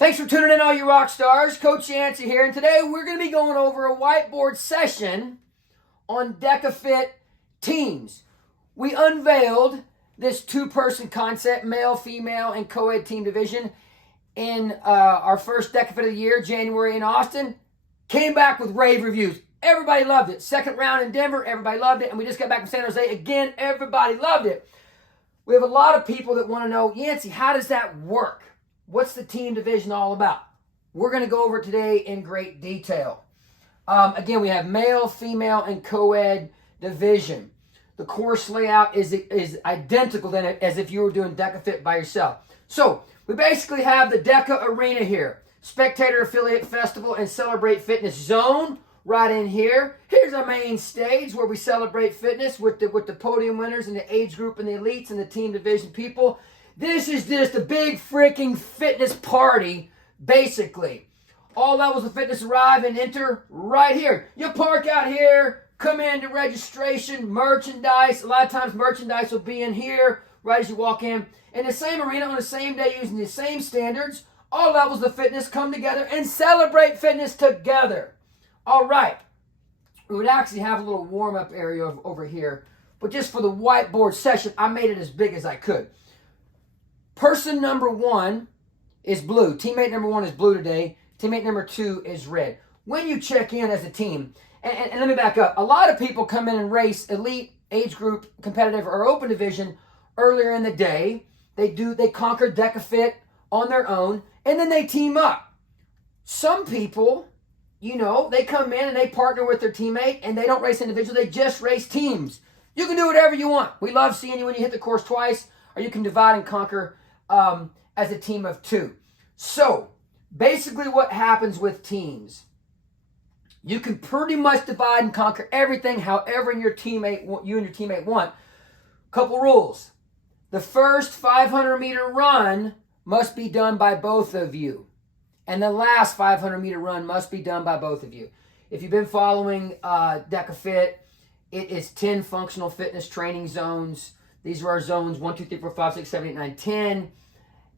Thanks for tuning in, all you rock stars. Coach Yancey here, and today we're going to be going over a whiteboard session on DEKA FIT teams. We unveiled this two-person concept, male, female, and co-ed team division in our first DEKA FIT of the year, January in Austin. Came back with rave reviews. Everybody loved it. Second round in Denver, everybody loved it. And we just got back from San Jose again. Everybody loved it. We have a lot of people that want to know, Yancey, how does that work? What's the team division all about? We're going to go over it today in great detail. Again, we have male, female, and co-ed division. The course layout is identical then as if you were doing DEKA FIT by yourself. So we basically have the DEKA Arena here. Spectator Affiliate Festival and Celebrate Fitness Zone right in here. Here's our main stage where we celebrate fitness with the podium winners and the age group and the elites and the team division people. This is just a big freaking fitness party, basically. All levels of fitness arrive and enter right here. You park out here, come in to registration, merchandise. A lot of times merchandise will be in here right as you walk in. In the same arena on the same day using the same standards, all levels of fitness come together and celebrate fitness together. All right. We would actually have a little warm-up area over here, but just for the whiteboard session, I made it as big as I could. Person number one is blue. Teammate number one is blue today. Teammate number two is red. When you check in as a team, and let me back up. A lot of people come in and race elite, age group, competitive, or open division earlier in the day. They conquer DEKA FIT on their own, and then they team up. Some people, they come in and they partner with their teammate, and they don't race individually. They just race teams. You can do whatever you want. We love seeing you when you hit the course twice, or you can divide and conquer as a team of two. So, basically what happens with teams, you can pretty much divide and conquer everything however you and your teammate want. Couple rules. The first 500-meter run must be done by both of you. And the last 500-meter run must be done by both of you. If you've been following DEKA FIT, it is 10 functional fitness training zones. These are our zones 1, 2, 3, 4, 5, 6, 7, 8, 9, 10.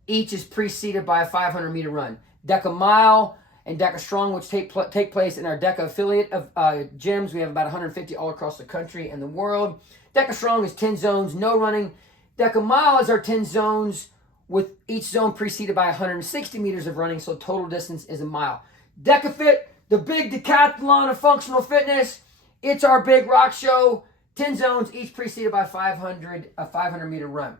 Each is preceded by a 500-meter run. DEKA Mile and DEKA Strong, which take place in our DEKA affiliate of gyms. We have about 150 all across the country and the world. DEKA Strong is 10 zones, no running. DEKA Mile is our 10 zones with each zone preceded by 160 meters of running, so total distance is a mile. DEKA FIT, the big decathlon of functional fitness. It's our big rock show. 10 zones, each preceded by a 500-meter run.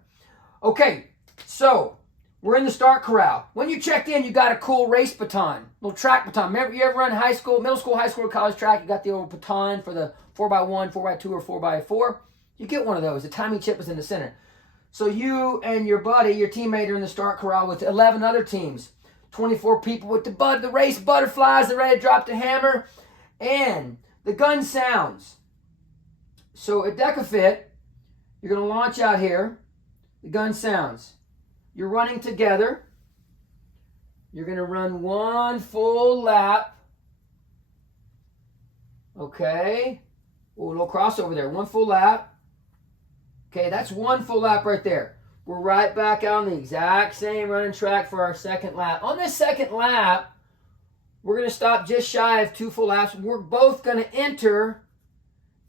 Okay, so we're in the start corral. When you checked in, you got a cool race baton, little track baton. Remember, you ever run middle school, high school, or college track? You got the old baton for the 4x1, 4x2, or 4x4. You get one of those. The timing chip is in the center. So you and your buddy, your teammate, are in the start corral with 11 other teams. 24 people with the race butterflies. They're ready to drop the hammer. And the gun sounds. So at DEKA FIT, you're going to launch out here. The gun sounds. You're running together. You're going to run one full lap. Okay. Oh, a little crossover there. One full lap. Okay, that's one full lap right there. We're right back out on the exact same running track for our second lap. On this second lap, we're going to stop just shy of 2 full laps. We're both going to enter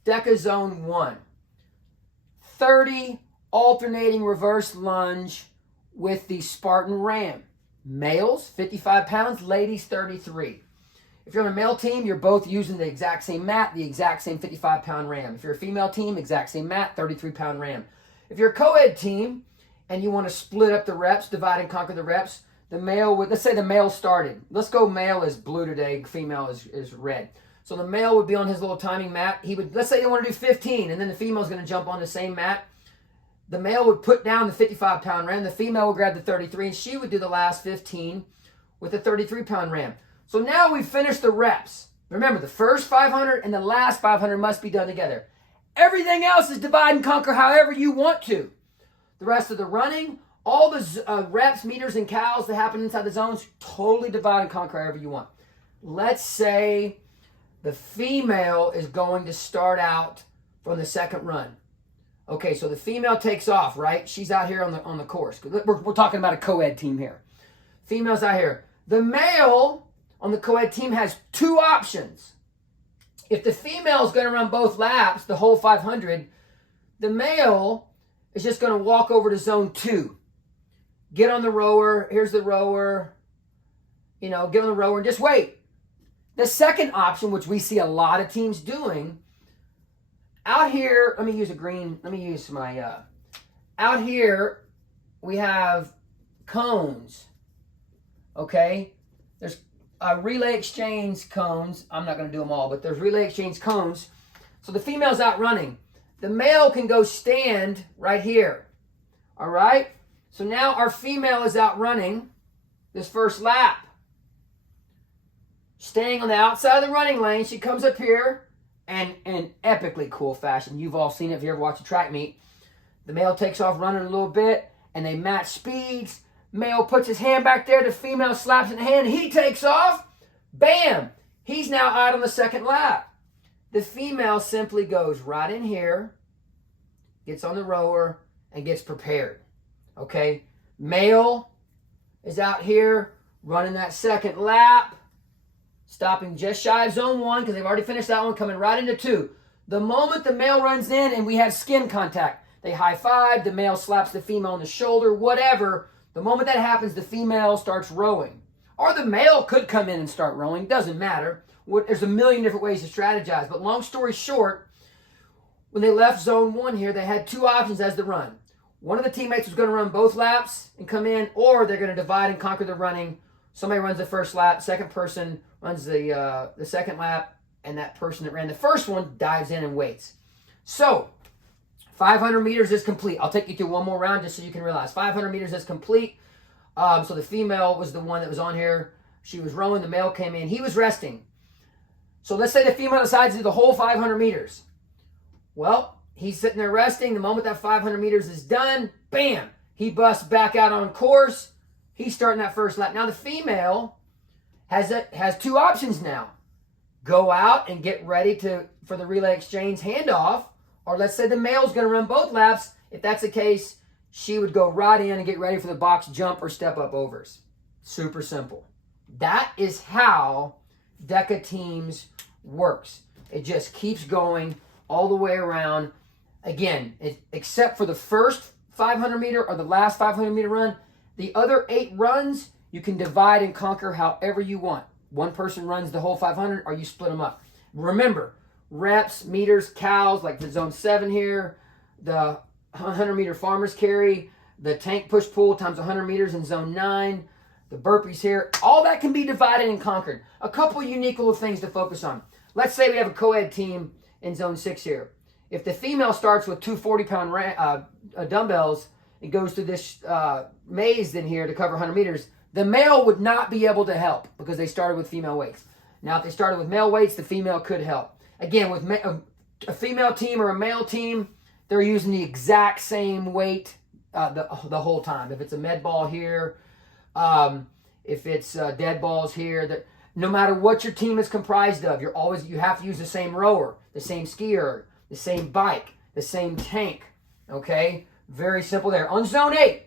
DEKA Zone 1. 30 alternating reverse lunge with the Spartan Ram. Males, 55 pounds. Ladies, 33. If you're on a male team, you're both using the exact same mat, the exact same 55-pound Ram. If you're a female team, exact same mat, 33-pound Ram. If you're a co-ed team and you want to split up the reps, divide and conquer the reps, the male would, let's say the male started. Let's go male is blue today, female is red. So the male would be on his little timing mat. Let's say they want to do 15, and then the female's going to jump on the same mat. The male would put down the 55-pound Ram. The female would grab the 33, and she would do the last 15 with the 33-pound Ram. So now we've finished the reps. Remember, the first 500 and the last 500 must be done together. Everything else is divide and conquer however you want to. The rest of the running, all the reps, meters, and cals that happen inside the zones, totally divide and conquer however you want. Let's say the female is going to start out from the second run. Okay, so the female takes off, right? She's out here on the course. We're talking about a co-ed team here. Female's out here. The male on the co-ed team has two options. If the female is going to run both laps, the whole 500, the male is just going to walk over to zone 2. Get on the rower. Here's the rower. Get on the rower and just wait. The second option, which we see a lot of teams doing, out here, let me use a green, let me use my, out here, we have cones, okay? There's relay exchange cones. I'm not going to do them all, but there's relay exchange cones. So the female's out running. The male can go stand right here, all right? So now our female is out running this first lap. Staying on the outside of the running lane, she comes up here, and in epically cool fashion, you've all seen it if you ever watch a track meet, the male takes off running a little bit, and they match speeds. Male puts his hand back there, the female slaps in the hand, he takes off, bam! He's now out on the second lap. The female simply goes right in here, gets on the rower, and gets prepared, okay? Male is out here running that second lap, stopping just shy of zone 1 because they've already finished that one, coming right into 2. The moment the male runs in and we have skin contact, they high-five, the male slaps the female on the shoulder, whatever. The moment that happens, the female starts rowing. Or the male could come in and start rowing, doesn't matter. There's a million different ways to strategize. But long story short, when they left zone 1 here, they had two options as the run. One of the teammates was going to run both laps and come in, or they're going to divide and conquer the running. Somebody runs the first lap, second person runs the second lap, and that person that ran the first one dives in and waits. So, 500 meters is complete. I'll take you through one more round just so you can realize. 500 meters is complete. So the female was the one that was on here. She was rowing. The male came in. He was resting. So let's say the female decides to do the whole 500 meters. Well, he's sitting there resting. The moment that 500 meters is done, bam, he busts back out on course. He's starting that first lap. Now the female has two options now. Go out and get ready for the relay exchange handoff, or let's say the male's going to run both laps. If that's the case, she would go right in and get ready for the box jump or step up overs. Super simple. That is how DEKA teams works. It just keeps going all the way around. Again, except for the first 500 meter or the last 500 meter run, the other 8 runs, you can divide and conquer however you want. One person runs the whole 500 or you split them up. Remember, reps, meters, cows, like the zone 7 here, the 100 meter farmer's carry, the tank push pull times 100 meters in zone 9, the burpees here, all that can be divided and conquered. A couple unique little things to focus on. Let's say we have a co-ed team in zone 6 here. If the female starts with 2 40-pound dumbbells and goes through this maze in here to cover 100 meters, the male would not be able to help because they started with female weights. Now, if they started with male weights, the female could help. Again, with a female team or a male team, they're using the exact same weight the whole time. If it's a med ball here, if it's dead balls here, no matter what your team is comprised of, you have to use the same rower, the same skier, the same bike, the same tank. Okay? Very simple there. On zone 8,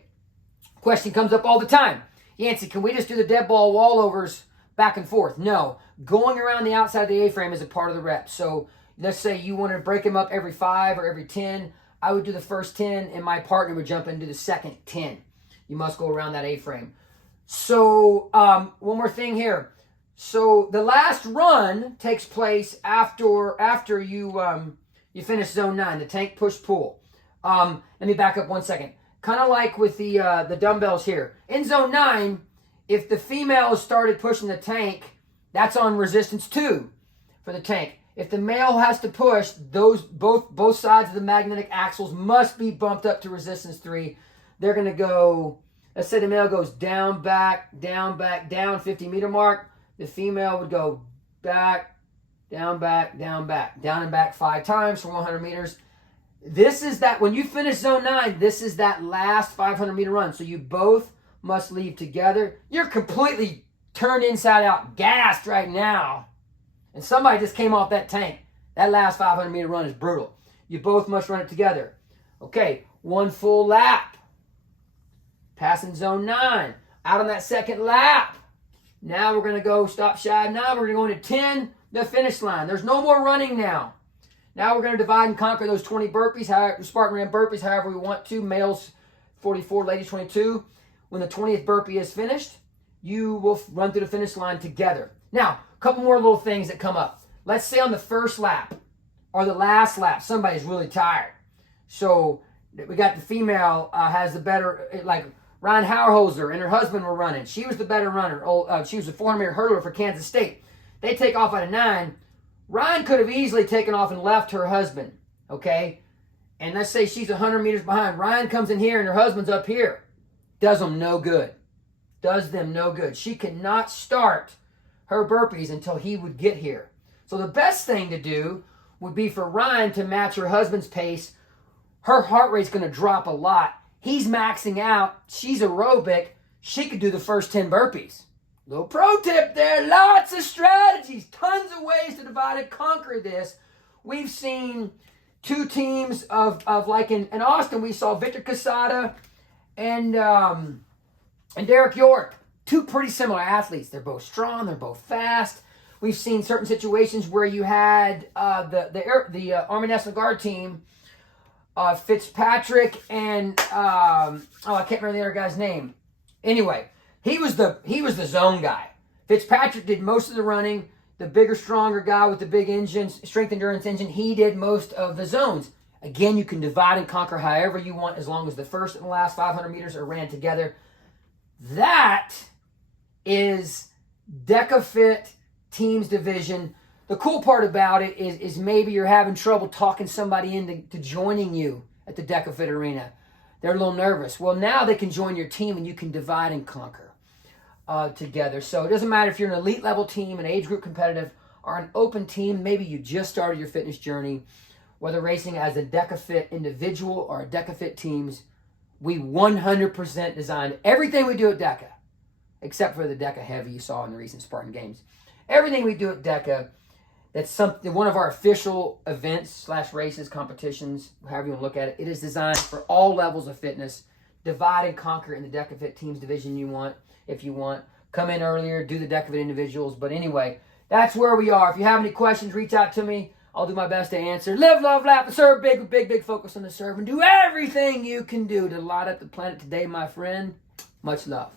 question comes up all the time. Yancey, can we just do the dead ball wallovers back and forth? No. Going around the outside of the A-frame is a part of the rep. So let's say you want to break them up every 5 or every 10. I would do the first 10, and my partner would jump into the second 10. You must go around that A-frame. So one more thing here. So the last run takes place after you finish zone 9, the tank push pull. Let me back up one second. Kind of like with the dumbbells here. In zone 9, if the female has started pushing the tank, that's on resistance 2 for the tank. If the male has to push, both sides of the magnetic axles must be bumped up to resistance 3. They're going to go, let's say the male goes down, back, down, 50 meter mark. The female would go back, down, down and back 5 times for 100 meters. This is that, when you finish zone 9, this is that last 500 meter run. So you both must leave together. You're completely turned inside out, gassed right now. And somebody just came off that tank. That last 500 meter run is brutal. You both must run it together. Okay, 1 full lap. Passing zone 9. Out on that second lap. Now we're going to go stop shy. Now we're going to go into 10, the finish line. There's no more running now. Now we're going to divide and conquer those 20 burpees, Spartan Ram burpees, however we want to. Males 44, ladies 22. When the 20th burpee is finished, you will run through the finish line together. Now, a couple more little things that come up. Let's say on the first lap or the last lap, somebody's really tired. So we got the female has the better, like Ryan Hauerhoser and her husband were running. She was the better runner. She was a 400-meter hurdler for Kansas State. They take off at a 9. Ryan could have easily taken off and left her husband, okay? And let's say she's 100 meters behind. Ryan comes in here and her husband's up here. Does them no good. Does them no good. She cannot start her burpees until he would get here. So the best thing to do would be for Ryan to match her husband's pace. Her heart rate's going to drop a lot. He's maxing out. She's aerobic. She could do the first 10 burpees. Little pro tip there. Lots of strategies. Tons of ways to divide and conquer this. We've seen two teams of like in Austin, we saw Victor Casada and Derek York. Two pretty similar athletes. They're both strong. They're both fast. We've seen certain situations where you had the Army National Guard team, Fitzpatrick and I can't remember the other guy's name. Anyway, he was the zone guy. Fitzpatrick did most of the running. The bigger, stronger guy with the big engine, strength endurance engine, he did most of the zones. Again, you can divide and conquer however you want as long as the first and the last 500 meters are ran together. That is DEKA FIT Teams Division. The cool part about it is maybe you're having trouble talking somebody into joining you at the DEKA FIT arena. They're a little nervous. Well, now they can join your team and you can divide and conquer together. So it doesn't matter if you're an elite level team, an age group competitive, or an open team. Maybe you just started your fitness journey, whether racing as a DEKA FIT individual or a DEKA FIT teams. We 100% designed everything we do at DEKA, except for the DEKA Heavy you saw in the recent Spartan Games. Everything we do at DEKA, that's something, one of our official events / races, competitions, however you want to look at it, it is designed for all levels of fitness. Divide and conquer in the DEKA FIT Teams division you want. If you want, come in earlier, do the DEKA FIT individuals. But anyway, that's where we are. If you have any questions, reach out to me. I'll do my best to answer. Live, love, laugh, and serve big, big, big focus on the serve. And do everything you can do to light up the planet today, my friend. Much love.